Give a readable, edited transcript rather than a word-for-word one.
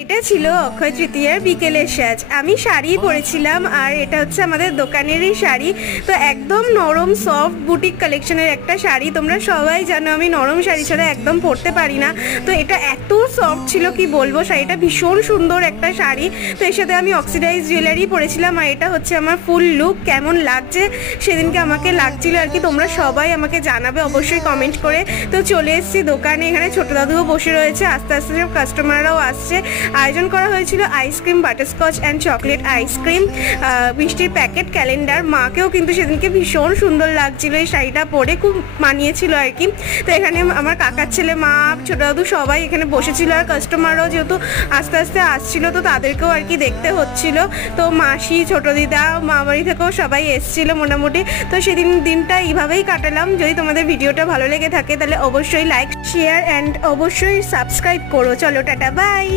এটা ছিল অক্ষয় তৃতীয়ার বিকেলের সাজ। আমি শাড়ি পরেছিলাম আর এটা হচ্ছে আমাদের দোকানেরই শাড়ি। তো একদম নরম সফট বুটিক কালেকশনের একটা শাড়ি। তোমরা সবাই জানো আমি নরম শাড়ি ছাড়া একদম পরতে পারি না। তো এটা এত সফট ছিল কি বলবো, শাড়িটা ভীষণ সুন্দর একটা শাড়ি। তো এর সাথে আমি অক্সিডাইজ জুয়েলারি পরেছিলাম আর এটা হচ্ছে আমার ফুল লুক। কেমন লাগছে সেদিনকে আমাকে লাগছিল আর কি, তোমরা সবাই আমাকে জানাবে অবশ্যই কমেন্ট করে। তো চলে এসেছি দোকানে, এখানে ছোট দাদুও বসে রয়েছে, আস্তে আস্তে সব কাস্টমাররাও আসছে। আয়োজন করা হয়েছিল ice cream, butterscotch and chocolate ice cream, মিষ্টির প্যাকেট, ক্যালেন্ডার। মাকেও কিন্তু সেদিনকে ভীষণ সুন্দর লাগছিল এই শাড়িটা পরে, খুব মানিয়েছিল আর কি। তো এখানে আমার কাকার ছেলে, মা, ছোটো দাদু সবাই এখানে বসেছিল আর কাস্টমাররাও যেহেতু আস্তে আস্তে আসছিল তো তাদেরকেও আর কি দেখতে হচ্ছিল। তো মাসি, ছোটো দিদা, মা বাড়ি থেকেও সবাই এসেছিল মোটামুটি। তো সেদিন দিনটা এইভাবেই কাটালাম। যদি তোমাদের ভিডিওটা ভালো লেগে থাকে তাহলে অবশ্যই লাইক, শেয়ার অ্যান্ড অবশ্যই সাবস্ক্রাইব করো। চলো টাটা, বাই।